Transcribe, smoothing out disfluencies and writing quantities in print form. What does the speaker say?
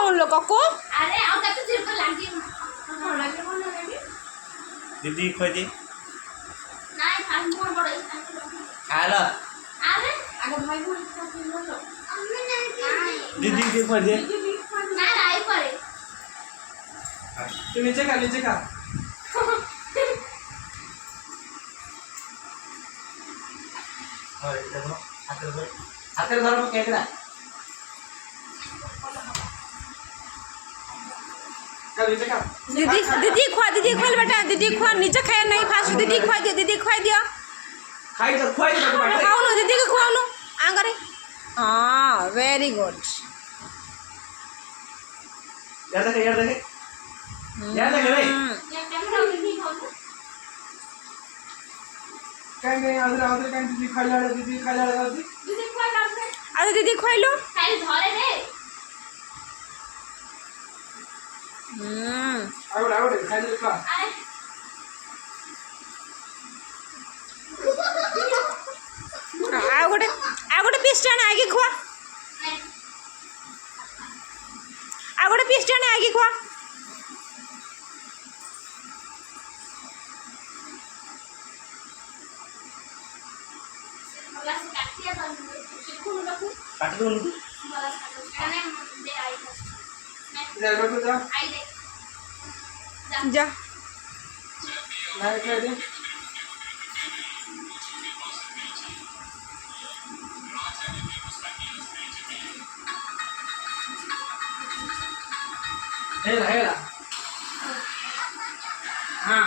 खाऊन लो काकू अरे आओ त्याचं झिरकं लागली कोण लागली दीदी खोय दे नाही फास्ट मोड पडे आला अरे अगं भाई बोल दीदी के खोय दे नाही राई पडे तू नीचे का और देखो हाथ धरो मग केकड़ा नीचे का दीदी खोल बेटा दीदी खोल नीचे खाया नहीं फास्ट दीदी खोल दियो खाई तो खोई तो बाटे खाओ नो दीदी को खाओ नो आंगरे हाँ वेरी गुड यार देखे रे या कैमरा में नहीं हो काय आदर काय दीदी खायला दीदी दीदी को डालते अरे दीदी खोलो काई धरे रे आवड खायला खा अरे आ गोटे पीस टाणे आगे खुआ आ गोटे पीस टाणे आगे खुआ मला काटिया पण शिकून नको काट दो उनको मला काटने दे आई ले बैठो जा आई दे जा नाही काय दे हेला हां